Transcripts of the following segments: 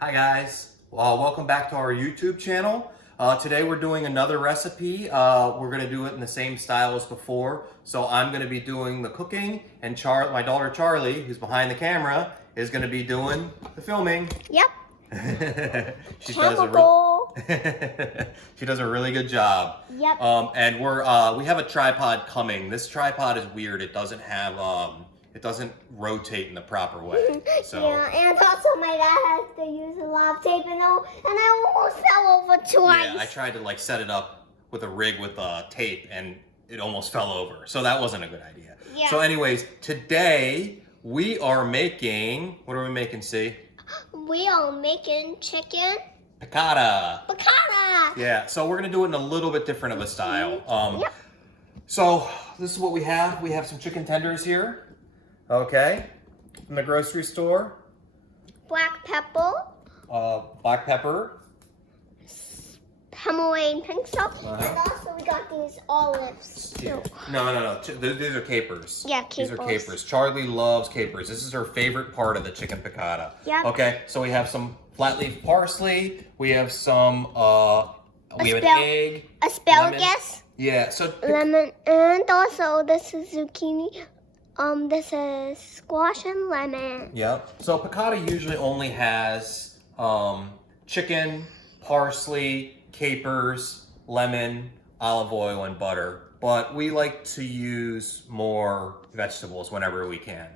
Hi guys, welcome back to our YouTube channel. Today we're doing another recipe. We're going to do it in the same style as before. So I'm going to be doing the cooking and my daughter Charlie, who's behind the camera, is going to be doing the filming. Yep. she Chemical. does a really good job. Yep. And we have a tripod coming. This tripod is weird. It doesn't have it doesn't rotate in the proper way. So yeah, and also my dad has to use a lot of tape and I almost fell over twice. yeah, I tried to like set it up with a rig with tape and it almost fell over. So that wasn't a good idea. Yeah. So anyways, today we are making, what are we making, C? We are making chicken Piccata. piccata. Yeah, so we're gonna do it in a little bit different of a style. Yep. So this is what we have. We have some chicken tenders here. Okay, from the grocery store. Black pepper. Black pepper. Himalayan pink salt. Uh-huh. And also we got these olives. Yeah. No. These are capers. Yeah, These are capers. capers. Charlie loves capers. This is her favorite part of the chicken piccata. Yep. Okay, so we have some flat leaf parsley. We have some, we have an egg. Asparagus. Lemon. Yeah, so. Lemon. And also this is zucchini. This is squash and lemon. Yep. So piccata usually only has chicken, parsley, capers, lemon, olive oil, and butter. But we like to use more vegetables whenever we can.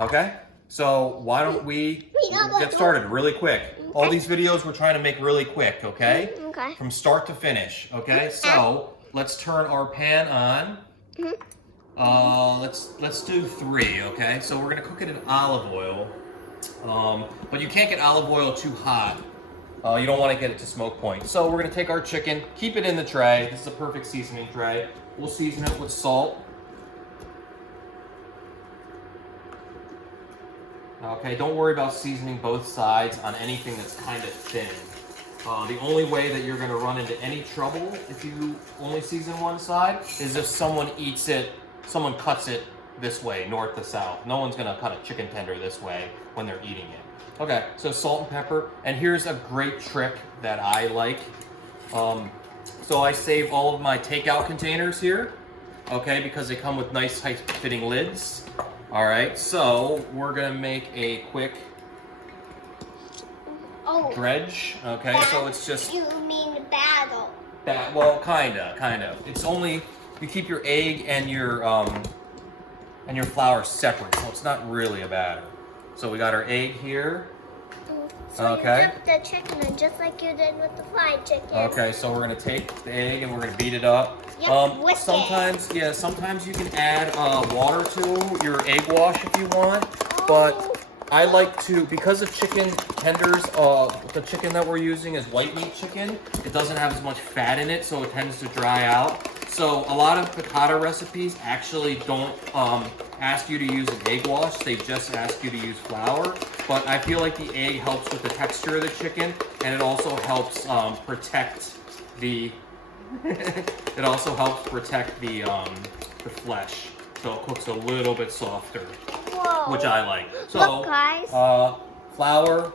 Okay? So why don't we get started really quick. All these videos we're trying to make really quick, okay? Okay. From start to finish, okay? So let's turn our pan on. Let's do 3, okay? So we're gonna cook it in olive oil, but you can't get olive oil too hot. You don't want to get it to smoke point. So we're gonna take our chicken, keep it in the tray. This is a perfect seasoning tray. We'll season it with salt. Okay, don't worry about seasoning both sides on anything that's kind of thin. The only way that you're gonna run into any trouble if you only season one side is if someone cuts it this way, north to south. No one's gonna cut a chicken tender this way when they're eating it. Okay, so salt and pepper. And here's a great trick that I like. So I save all of my takeout containers here, okay, because they come with nice tight fitting lids. All right, so we're gonna make a quick dredge. Okay, so it's just. You mean battle? Well, kinda. It's only you keep your egg and your flour separate, so it's not really a batter. So we got our egg here. So Okay. you dip the chicken in just like you did with the fried chicken. Okay, so we're gonna take the egg and we're gonna beat it up. Yep, whisk it. Sometimes you can add water to your egg wash if you want, but I like to, because of chicken tenders, the chicken that we're using is white meat chicken. It doesn't have as much fat in it, so it tends to dry out. So a lot of piccata recipes actually don't ask you to use an egg wash. They just ask you to use flour. But I feel like the egg helps with the texture of the chicken, and it also helps protect the it also helps protect the flesh, so it cooks a little bit softer. Whoa. Which I like. So, look, guys. Flour.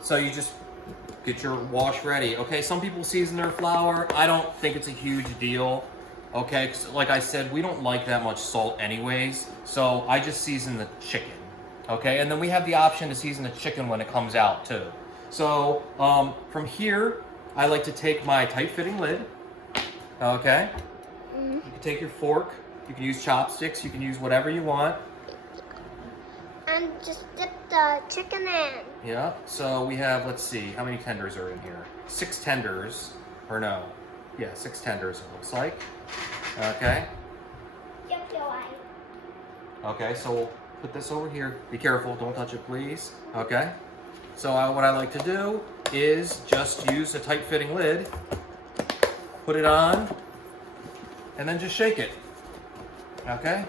So you just get your wash ready. Okay, some people season their flour. I don't think it's a huge deal. Okay, 'cause like I said, we don't like that much salt anyways. So I just season the chicken. Okay, and then we have the option to season the chicken when it comes out too. So from here, I like to take my tight-fitting lid. Okay. You can take your fork. You can use chopsticks. You can use whatever you want. And just dip the chicken in. Yeah, so we have, let's see, how many tenders are in here? 6 tenders, or no, yeah, 6 tenders it looks like. Okay. Yep, you're right. Okay, so we'll put this over here. Be careful, don't touch it please. Okay. So what I like to do is just use a tight-fitting lid, put it on, and then just shake it. Okay?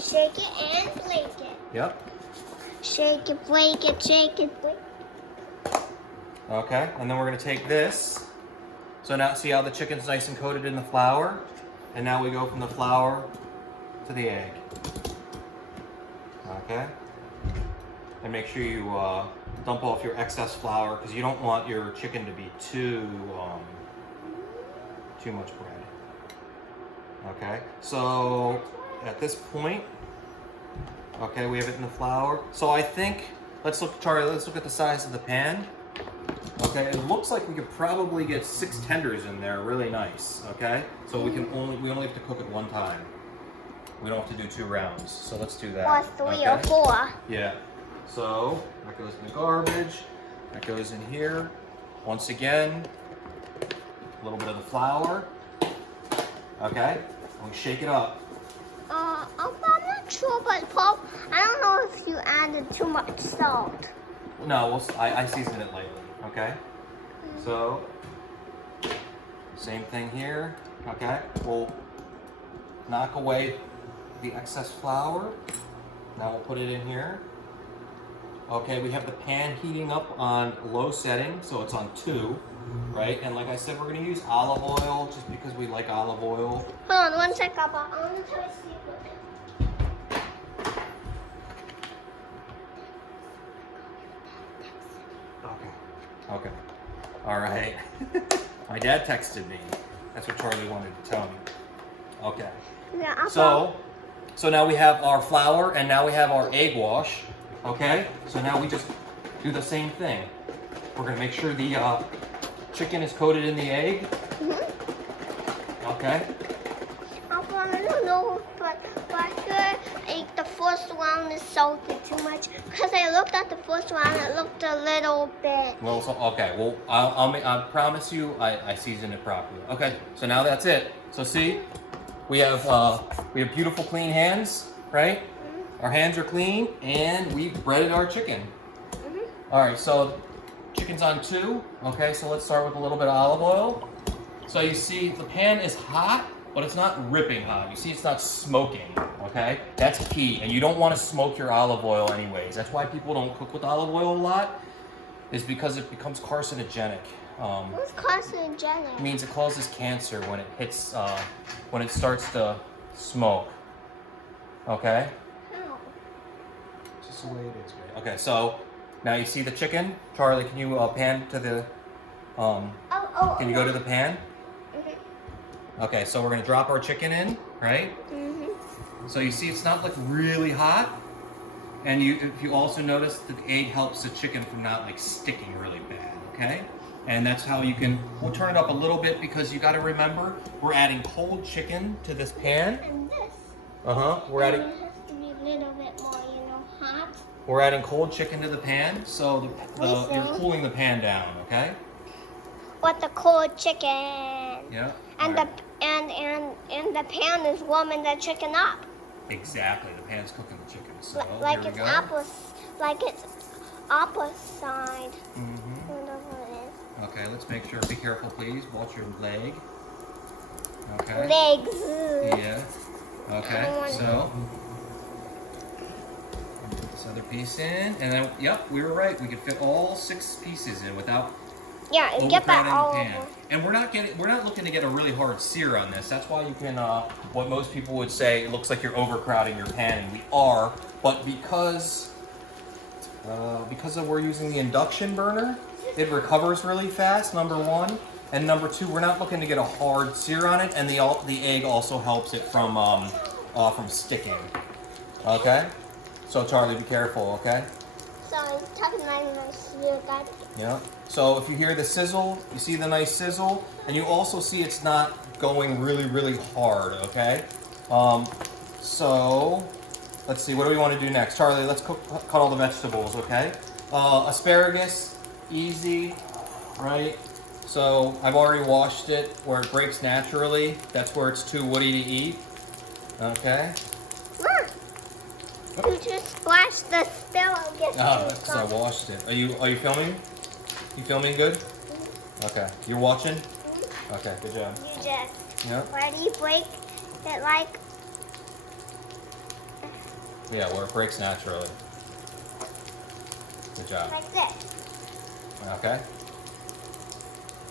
Shake it and flake it. Yep. Shake it, flake it, shake it, flake it. Okay, and then we're gonna take this. So now see how the chicken's nice and coated in the flour? And now we go from the flour to the egg. Okay. And make sure you dump off your excess flour because you don't want your chicken to be too much bread. Okay, so at this point, okay, we have it in the flour. So I think, Charlie, let's look at the size of the pan. Okay, it looks like we could probably get 6 tenders in there, really nice. Okay, so we only have to cook it one time. We don't have to do 2 rounds. So let's do that. Or 3 or 4. Yeah. So that goes in the garbage. That goes in here. Once again, a little bit of the flour. Okay, and we shake it up. I'm not sure, but Paul, I don't know if you added too much salt. No, I season it lightly. Okay. So same thing here. Okay, we'll knock away the excess flour. Now we'll put it in here. Okay, we have the pan heating up on low setting, so it's on 2, right? And like I said, we're gonna use olive oil just because we like olive oil. Hold on 1 second, Papa. I want to try to see Okay. All right. My dad texted me. That's what Charlie wanted to tell me. Okay. Yeah, So now we have our flour and now we have our egg wash. Okay. So now we just do the same thing. We're gonna make sure the chicken is coated in the egg. Okay. Papa, I don't know, but I feel like the first round is salted too much. Because I looked at the first round, it looked a little bit. Well, so, okay. Well, I promise you, I season it properly. Okay. So now that's it. So see, we have beautiful clean hands, right? Our hands are clean, and we've breaded our chicken. All right. So chicken's on 2. Okay. So let's start with a little bit of olive oil. So you see, the pan is hot, but it's not ripping hot. You see, it's not smoking. Okay. That's key, and you don't want to smoke your olive oil anyways. That's why people don't cook with olive oil a lot, is because it becomes carcinogenic. What's carcinogenic? It means it causes cancer when it hits, when it starts to smoke. Okay? How? It's just the way it is, right? Okay, so now you see the chicken. Charlie, can you pan to the, can you go to the pan? Okay, so we're gonna drop our chicken in, right? So you see it's not like really hot. And if you also notice, the egg helps the chicken from not like sticking really bad, okay? And that's how you can, we'll turn it up a little bit because you gotta remember, we're adding cold chicken to this pan. And this. We're adding, It has to be a little bit more, hot. we're adding cold chicken to the pan, so you're cooling the pan down, okay? With the cold chicken. Yeah. And right. and the pan is warming the chicken up. Exactly, the pan's cooking the chicken. So Like here we it's go. opposite. Mm-hmm. Whatever it is. Okay, let's make sure. Be careful, please. Watch your leg. Okay. Legs. Yeah. Okay. So put this other piece in, and then yep, we were right. We could fit all 6 pieces in without Yeah, and get that overcrowding all the pan. over. And we're not looking to get a really hard sear on this. That's why you can. What most people would say, it looks like you're overcrowding your pan, and we are. But because we're using the induction burner, it recovers really fast. Number 1, and number 2, we're not looking to get a hard sear on it, and the egg also helps it from sticking. Okay. So Charlie, be careful. Okay. So it's talking like that. Yeah. So if you hear the sizzle, you see the nice sizzle, and you also see it's not going really, really hard, okay? So let's see, what do we want to do next? Charlie, let's cut all the vegetables, okay? Asparagus, easy, right? So I've already washed it where it breaks naturally. That's where it's too woody to eat, okay? You just splashed the asparagus. Oh, that's because I washed it. Are you filming? You filming good? Okay. You're watching? Okay, good job. You just. Yeah. Where do you break it like? Yeah, where it breaks naturally. Good job. Like this. Okay.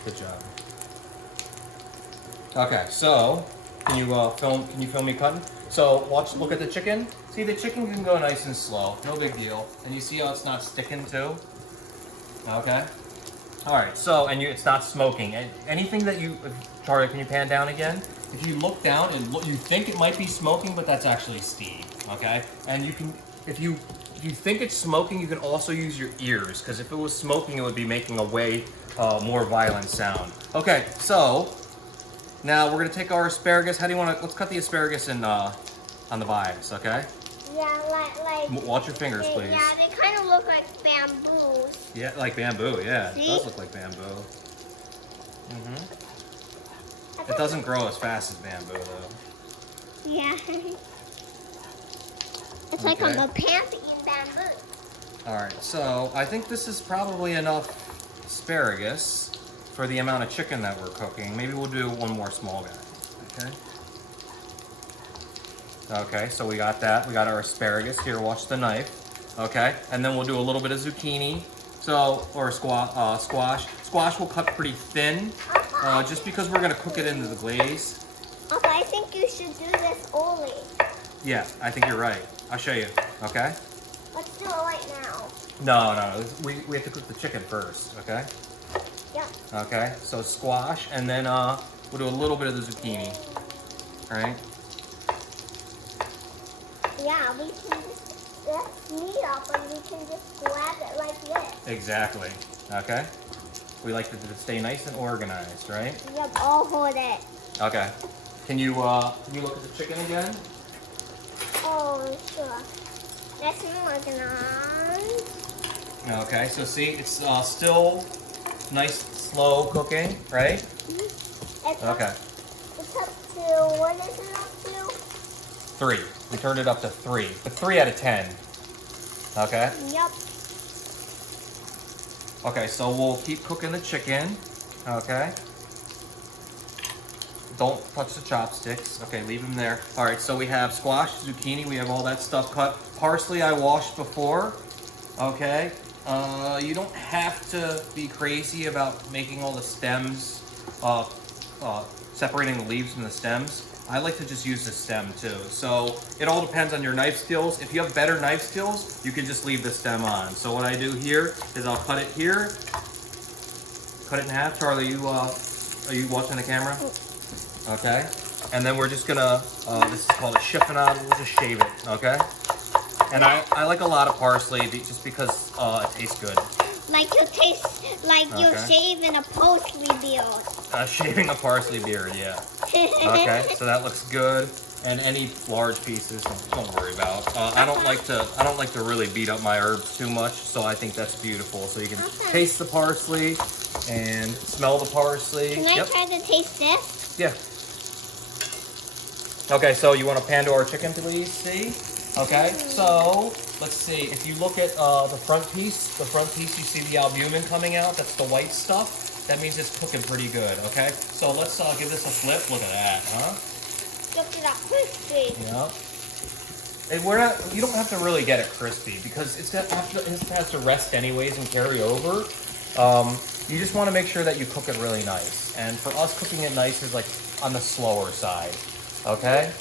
Good job. Okay, so can you film me cutting? So look at the chicken. See, the chicken can go nice and slow, no big deal. And you see how it's not sticking too? Okay. All right, so, it's not smoking. And anything that Charlie, can you pan down again? If you look down and you think it might be smoking, but that's actually steam, okay? And if you think it's smoking, you can also use your ears, because if it was smoking, it would be making a way more violent sound. Okay, so now we're gonna take our asparagus. How do you want to? Let's cut the asparagus on the vibes, okay? Yeah, like. Watch your fingers, please. Yeah, they kind of look like bamboos. Yeah, like bamboo. Yeah, See? it does look like bamboo. It doesn't grow as fast as bamboo, though. Yeah. It's like on the plant eating bamboo. All right, so I think this is probably enough asparagus for the amount of chicken that we're cooking. Maybe we'll do one more small guy, okay? Okay, so we got that. We got our asparagus. Here, watch the knife. Okay, and then we'll do a little bit of zucchini. Or squash. Squash will cut pretty thin, just because we're gonna cook it into the glaze. Okay, I think you should do this only. Yeah, I think you're right. I'll show you, okay? Let's do it right now. No. We have to cook the chicken first, okay? Yep. Okay, so squash, and then we'll do a little bit of the zucchini, all right? Yeah, we can just let's meat up and we can just grab it like this. Exactly, okay? We like it to stay nice and organized, right? Yep, I'll hold it. Okay. Can you look at the chicken again? Oh, sure. Let's organize. Okay, so see, it's still nice, slow cooking, right? It's Okay. It's up to, what is it up to? 3. We turned it up to 3. But 3 out of 10. Okay? Yep. Okay, so we'll keep cooking the chicken. Okay? Don't touch the chopsticks. Okay, leave them there. All right, so we have squash, zucchini. We have all that stuff cut. Parsley I washed before. Okay? You don't have to be crazy about making all the stems, separating the leaves from the stems. I like to just use the stem too. So it all depends on your knife skills. If you have better knife skills, you can just leave the stem on. So what I do here is I'll cut it here, cut it in half. Charlie, are you watching the camera? Okay. And then we're just gonna, this is called a chiffonade. We'll just shave it, okay? And I like a lot of parsley just because it tastes good. Like you're shaving a parsley beard. Shaving a parsley beard, yeah. Okay, so that looks good. And any large pieces, don't worry about. I don't like to really beat up my herbs too much, so I think that's beautiful. So you can taste the parsley and smell the parsley. Can I try to taste this? Yeah. Okay, so you want to pan to our chicken, please? See? Okay, so let's see. If you look at the front piece, you see the albumin coming out. That's the white stuff. That means it's cooking pretty good. Okay, so let's give this a flip. Look at that, huh? Look at that crispy. Yeah. And you don't have to really get it crispy because it has to rest anyways and carry over. You just want to make sure that you cook it really nice. And for us, cooking it nice is like on the slower side. Okay.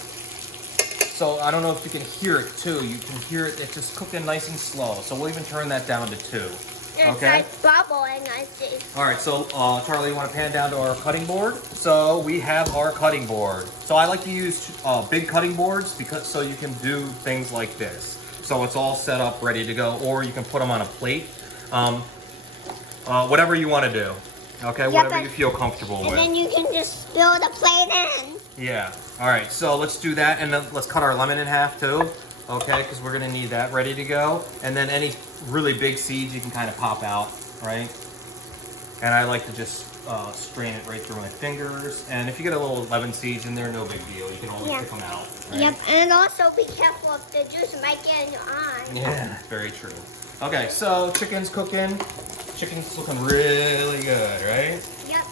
So I don't know if you can hear it too. You can hear it. It's just cooking nice and slow. So we'll even turn that down to 2. Okay. It's like bubbling, I see. All right. So Charlie, you want to pan down to our cutting board? So we have our cutting board. So I like to use big cutting boards so you can do things like this. So it's all set up, ready to go, or you can put them on a plate. Whatever you want to do. Okay. Yep, whatever you feel comfortable with. And then you can just spill the plate in. Yeah. All right. So let's do that, and then let's cut our lemon in half too. Okay, because we're gonna need that ready to go. And then any really big seeds you can kind of pop out, right? And I like to just strain it right through my fingers. And if you get a little lemon seeds in there, no big deal. You can always pick them out. Right? Yep. And also be careful if the juice might get in your eye. Yeah. Very true. Okay. So chicken's cooking. Chicken's looking really good, right? Yep.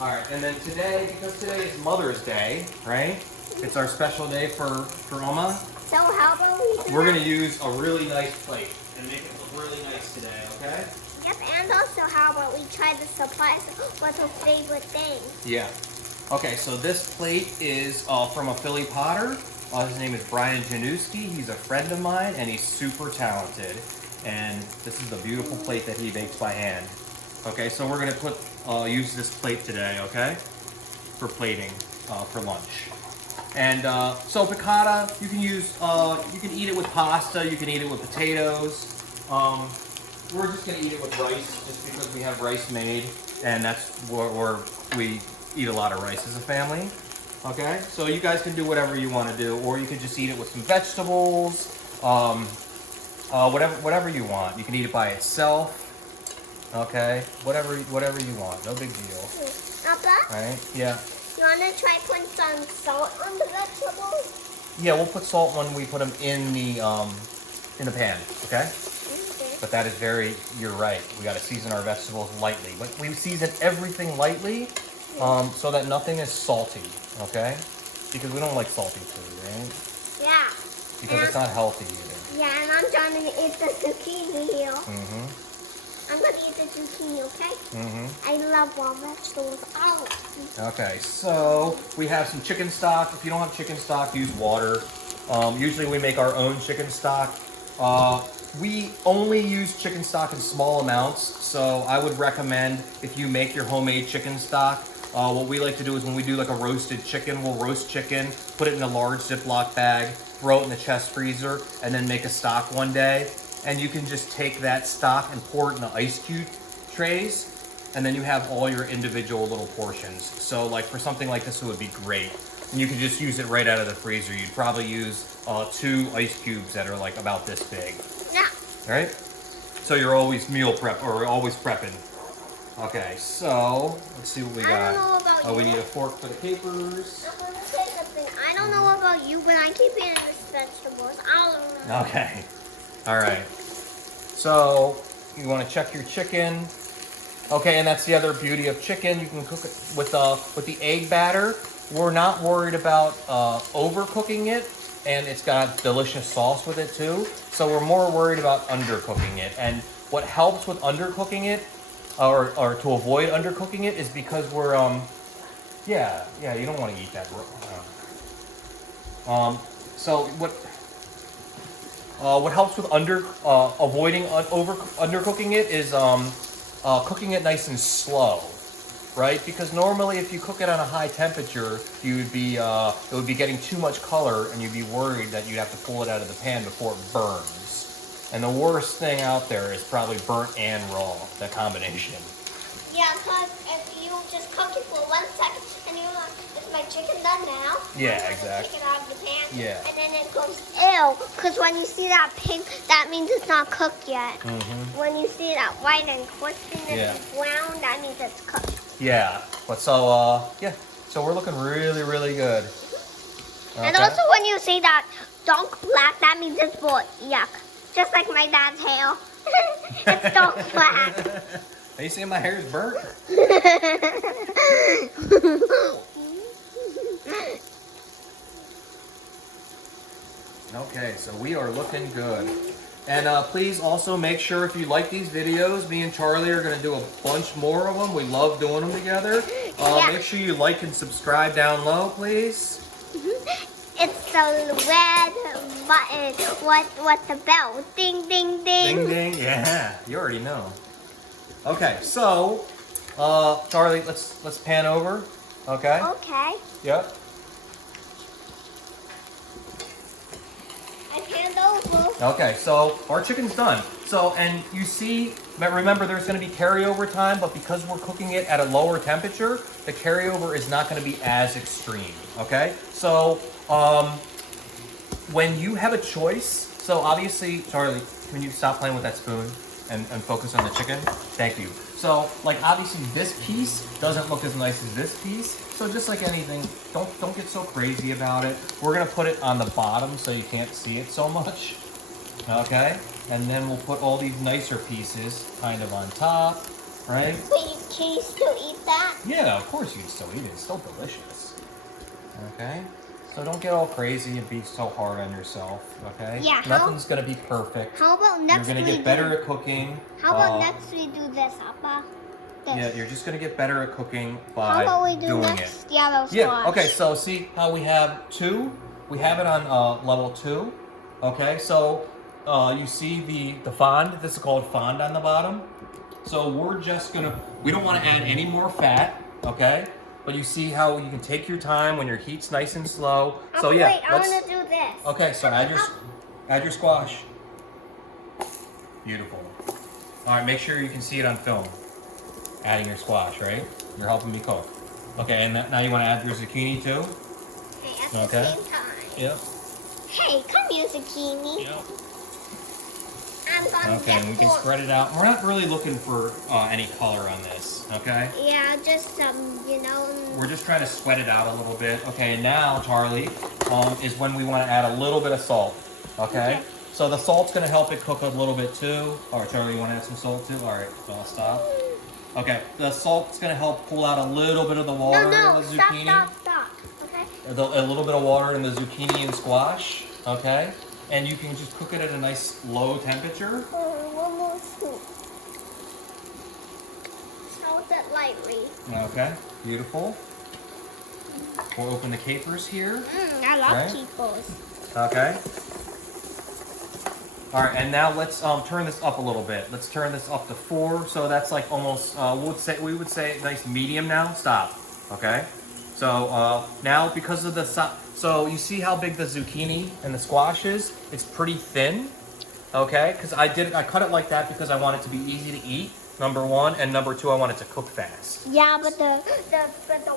All right, and then because today is Mother's Day, right? It's our special day for Oma. So how about we do We're that? gonna use a really nice plate and make it look really nice today, okay? Yep, and also how about we try to supply what's her favorite thing? Yeah. Okay, so this plate is from a Philly Potter. His name is Brian Janewski. He's a friend of mine, and he's super talented. And this is the beautiful plate that he makes by hand. Okay, so we're gonna use this plate today, okay, for plating for lunch. And so piccata, you can use, you can eat it with pasta, you can eat it with potatoes. We're just gonna eat it with rice, just because we have rice made, and that's where we eat a lot of rice as a family. Okay, so you guys can do whatever you want to do, or you could just eat it with some vegetables, whatever you want. You can eat it by itself. Okay, whatever you want, no big deal. Papa? All right, yeah. You wanna try putting some salt on the vegetables? Yeah, we'll put salt when we put them in the pan. Okay. Okay. But that is you're right. We got to season our vegetables lightly. But we season everything lightly so that nothing is salty, okay? Because we don't like salty food, right? Yeah. Because it's not healthy either. Yeah, and I'm trying to eat the zucchini here. Mm-hmm. I'm going to eat the zucchini, okay? Mm-hmm. I love raw vegetables. Oh. Okay, so we have some chicken stock. If you don't have chicken stock, use water. Usually we make our own chicken stock. We only use chicken stock in small amounts, so I would recommend if you make your homemade chicken stock, what we like to do is when we do like a roasted chicken, we'll roast chicken, put it in a large Ziploc bag, throw it in the chest freezer, and then make a stock one day. And you can just take that stock and pour it in the ice cube trays, and then you have all your individual little portions. So like for something like this, it would be great. And you can just use it right out of the freezer. You'd probably use 2 ice cubes that are like about this big. Yeah. All right? So you're always meal prep, or always prepping. Okay, so let's see what we got. I don't know about you. We need a fork for the capers. I'm going to say something. I don't know about you, but I keep eating these vegetables. I don't know. Okay. All right. So you want to check your chicken. Okay, and that's the other beauty of chicken. You can cook it with the egg batter. We're not worried about overcooking it, and it's got delicious sauce with it too. So we're more worried about undercooking it. And what helps with undercooking it, or to avoid undercooking it, is because we're yeah, you don't want to eat that. So what helps with avoiding undercooking it is cooking it nice and slow, right? Because normally if you cook it on a high temperature, you would be it would be getting too much color, and you'd be worried that you'd have to pull it out of the pan before it burns. And the worst thing out there is probably burnt and raw, that combination. Yeah, because if you just cook it for 1 second and you're like, is my chicken done now? Yeah, exactly. Take it out of the pan. Yeah. And then it goes, ew. Because when you see that pink, that means it's not cooked yet. Mm-hmm. When you see that white and crispiness is brown, that means it's cooked. Yeah, but so, yeah. So we're looking really, really good. Okay. And also when you see that dark black, that means it's boiled. Yuck. Just like my dad's hair. It's dark black. Are you seeing my hair is burnt? Okay, so we are looking good. And please also make sure, if you like these videos, me and Charlie are going to do a bunch more of them. We love doing them together. Yeah. Make sure you like and subscribe down low, please. It's the red button. What's the bell? Ding, ding, ding. Ding, ding. Yeah, you already know. Okay, so Charlie, let's pan over. Okay. Okay. Yep. I panned over. Okay, so our chicken's done. So, and you see, remember there's going to be carryover time, but because we're cooking it at a lower temperature, the carryover is not going to be as extreme. Okay. So, when you have a choice, so obviously, Charlie, can you stop playing with that spoon and focus on the chicken? Thank you. So, like, obviously this piece doesn't look as nice as this piece. So just like anything, don't get so crazy about it. We're gonna put it on the bottom so you can't see it so much. Okay? And then we'll put all these nicer pieces kind of on top, right? Can you still eat that? Yeah, of course you can still eat it. It's still delicious. Okay? So don't get all crazy and be so hard on yourself, okay? Yeah. Nothing's gonna be perfect. How about next You're gonna get better at cooking. How about next we do this, Appa? This. Yeah, you're just gonna get better at cooking How by about we do doing next it. yellow sauce? Yeah, okay, so see how we have two? we have it on level 2. Okay, so you see the fond. This is called fond on the bottom. So we're just gonna. We don't want to add any more fat. Okay, but you see how you can take your time when your heat's nice and slow. So yeah, wait, I want to do this. Okay, so add your squash. Beautiful. All right, make sure you can see it on film. Adding your squash, right? You're helping me cook. Okay, and now you want to add your zucchini too? Okay, at the same time. Yep. Hey, come here, zucchini. Yep. I'm gonna Okay, and we can spread it out. We're not really looking for any color on this, okay? Yeah, just you know. We're just trying to sweat it out a little bit. Okay, and now, Charlie, is when we want to add a little bit of salt, okay? So the salt's going to help it cook a little bit too. All right, Charlie, you want to add some salt too? All right, so I'll stop. Okay, the salt's going to help pull out a little bit of the water in the zucchini. Stop. Okay. A little bit of water in the zucchini and squash, okay? And you can just cook it at a nice low temperature. One more scoop. Salt it lightly. Okay, beautiful. We'll open the capers here. I love capers. Okay. All right, and now let's turn this up a little bit. Let's turn this up to 4. So that's like almost we would say nice medium now. Stop. Okay. So now because of the so you see how big the zucchini and the squash is? It's pretty thin. Okay, because I cut it like that because I want it to be easy to eat. Number 1, and number 2, I want it to cook fast. Yeah, but the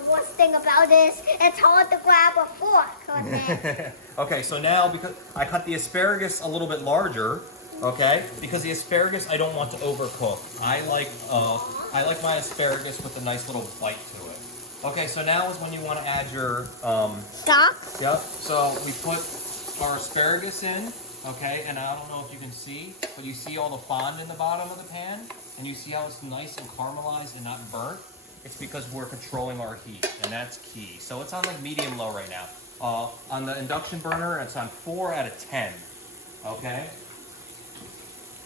worst thing about this, it's hard to grab a fork on it. Okay, so now because I cut the asparagus a little bit larger, okay? Because the asparagus I don't want to overcook. I like my asparagus with a nice little bite to it. Okay, so now is when you want to add your Stock? Yep. So we put our asparagus in, okay? And I don't know if you can see, but you see all the fond in the bottom of the pan? And you see how it's nice and caramelized and not burnt? It's because we're controlling our heat, and that's key. So it's on like medium low right now. On the induction burner, it's on 4 out of 10, okay?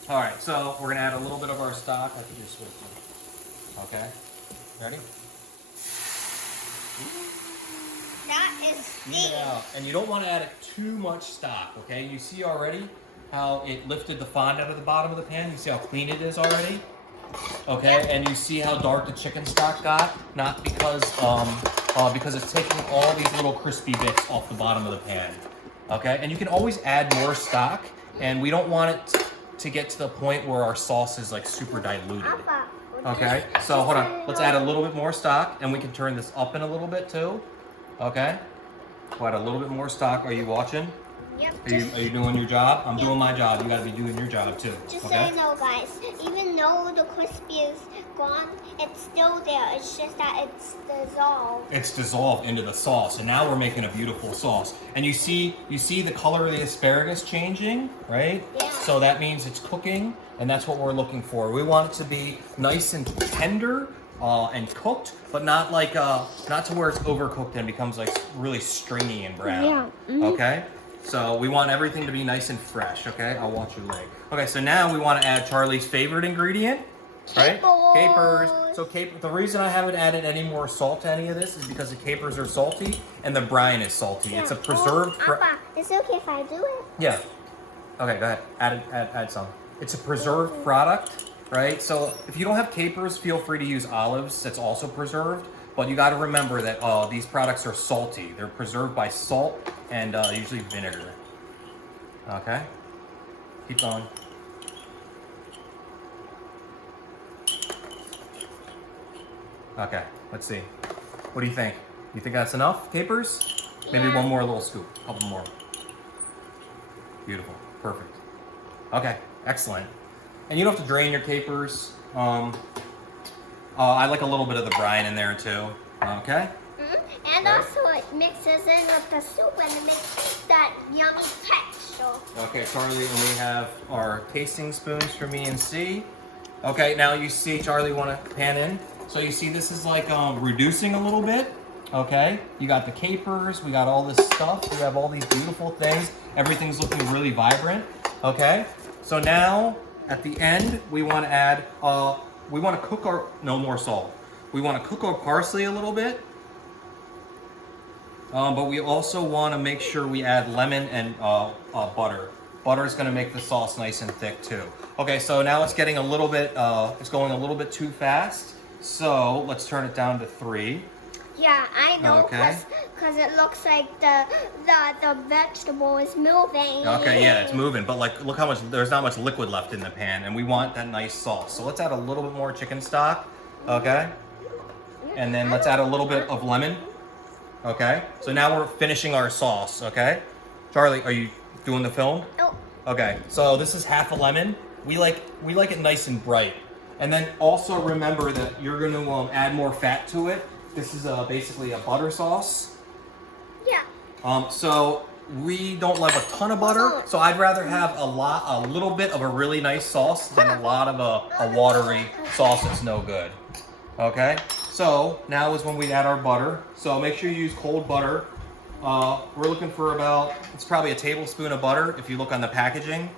All right, so we're gonna add a little bit of our stock. I think you're switching. Okay, ready? That is steep. Yeah, and you don't want to add it too much stock, okay? You see already how it lifted the fond out of the bottom of the pan? You see how clean it is already? Okay, and you see how dark the chicken stock got? Not because it's taking all these little crispy bits off the bottom of the pan. Okay, and you can always add more stock, and we don't want it to get to the point where our sauce is like super diluted. Okay, so hold on. Let's add a little bit more stock, and we can turn this up in a little bit too. Okay, we'll add a little bit more stock. Are you watching? Yep. Are you doing your job? I'm doing my job. You got to be doing your job too. Just so you know, guys, even though the crispy is gone, it's still there. It's just that it's dissolved. It's dissolved into the sauce, and now we're making a beautiful sauce. And you see the color of the asparagus changing, right? Yeah. So that means it's cooking, and that's what we're looking for. We want it to be nice and tender and cooked, but not like not to where it's overcooked and becomes like really stringy and brown. Yeah. Mm-hmm. Okay. So we want everything to be nice and fresh, okay? I'll watch your leg. Okay, so now we want to add Charlie's favorite ingredient, right? Capers. So the reason I haven't added any more salt to any of this is because the capers are salty and the brine is salty. Yeah. It's a preserved... Papa, it's okay if I do it? Yeah. Okay, go ahead. Add some. It's a preserved product, right? So if you don't have capers, feel free to use olives. That's also preserved. But you got to remember that these products are salty. They're preserved by salt and usually vinegar. Okay? Keep going. Okay, let's see. What do you think? You think that's enough capers? Maybe Yeah. one more little scoop. A couple more. Beautiful. Perfect. Okay, excellent. And you don't have to drain your capers. I like a little bit of the brine in there too. Okay? Mm-hmm. And also it mixes in with the soup and it makes that yummy texture. Okay, Charlie, and we have our tasting spoons for me and C. Okay, now you see, Charlie, want to pan in? So you see this is like reducing a little bit. Okay, you got the capers, we got all this stuff, we have all these beautiful things. Everything's looking really vibrant. Okay, so now at the end, we want to add, we want to cook our, no more salt. We want to cook our parsley a little bit. But we also want to make sure we add lemon and butter. Butter is going to make the sauce nice and thick too. Okay, so now it's getting a little bit, it's going a little bit too fast. So let's turn it down to 3. Yeah, I know, Okay. because it looks like the vegetable is moving. Okay, yeah, it's moving, but like, look how much, there's not much liquid left in the pan, and we want that nice sauce. So let's add a little bit more chicken stock, okay? And then let's add a little bit of lemon, okay? So now we're finishing our sauce, okay? Charlie, are you doing the film? Oh, Okay, so this is half a lemon. We like it nice and bright. And then also remember that you're gonna add more fat to it. This is basically a butter sauce. yeah. So we don't love a ton of butter, so I'd rather have a little bit of a really nice sauce than a lot of a watery sauce that's no good. Okay, so now is when we add our butter. So make sure you use cold butter. We're looking for it's probably a tablespoon of butter if you look on the packaging.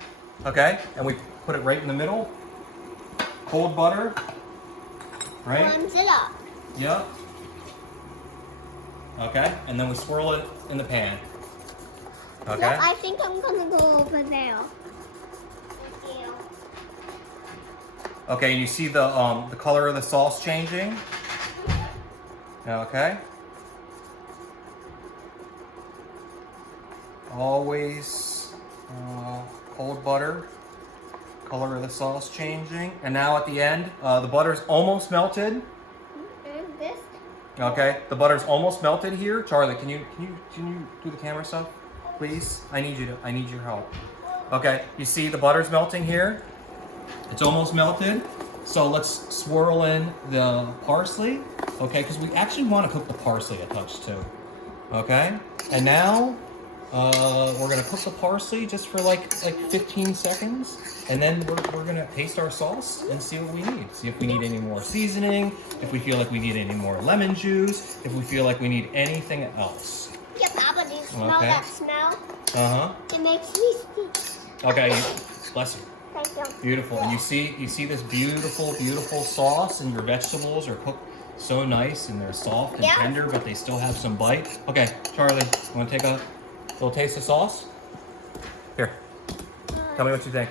Okay, and we put it right in the middle. Cold butter, right? Warms it up. Yep. Okay, and then we swirl it in the pan. Okay. Yep, I think I'm gonna go over there. Thank you. Okay, and you see the color of the sauce changing. Okay. Always cold butter. Color of the sauce changing, and now at the end, the butter's almost melted. And this. Okay, the butter's almost melted here. Charlie, can you do the camera stuff, please? I need your help. Okay, you see the butter's melting here. It's almost melted. So let's swirl in the parsley. Okay, because we actually want to cook the parsley a touch too. Okay, and now we're gonna cook the parsley just for like 15 seconds, and then we're gonna taste our sauce and see what we need. See if we need any more seasoning, if we feel like we need any more lemon juice, if we feel like we need anything else. Yeah, Papa, do you smell Okay. that smell? Uh-huh. It makes me speak. Okay, bless you. Thank you. Beautiful. And you see this beautiful sauce, and your vegetables are cooked so nice and they're soft and Yeah. tender, but they still have some bite. Okay, Charlie, you wanna take a little taste of sauce? Here, tell me what you think.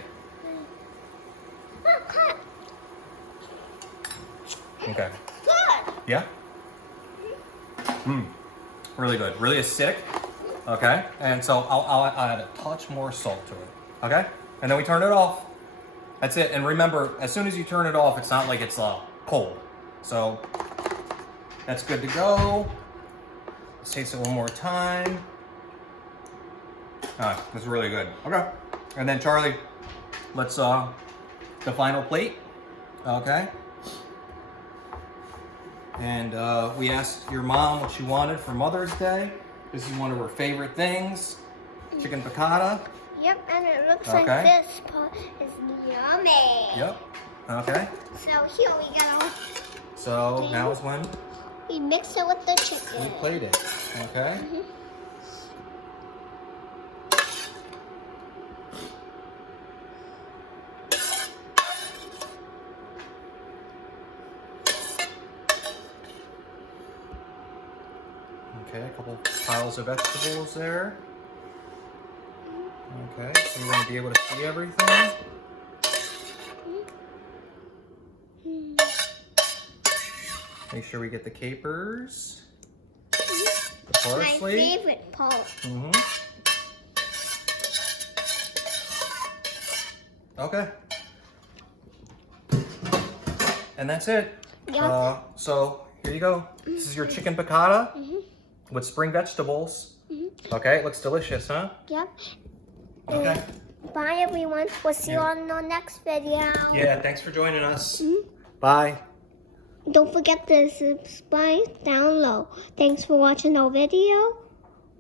Okay. Good. Yeah? Really good. Really acidic. Okay. And so I'll add a touch more salt to it. Okay? And then we turn it off. That's it. And remember, as soon as you turn it off, it's not like it's cold. So that's good to go. Let's taste it one more time. That's really good. Okay. And then Charlie, let's the final plate. Okay. And we asked your mom what she wanted for Mother's Day. This is one of her favorite things, chicken piccata. Yep, and it looks Okay. like this part is yummy. Yep. Okay. So here we go. So now is when We mix it with the chicken. we plate it. Okay. Okay, a couple piles of vegetables there. Okay, so you're gonna be able to see everything. Make sure we get the capers, the My parsley. favorite part. Okay. And that's it. Yep. So here you go. This is your chicken piccata with spring vegetables. Okay, it looks delicious, huh? Yep. Okay. Bye, everyone. We'll see you on the next video. Yeah, thanks for joining us. Bye. Don't forget to subscribe down low. Thanks for watching our video.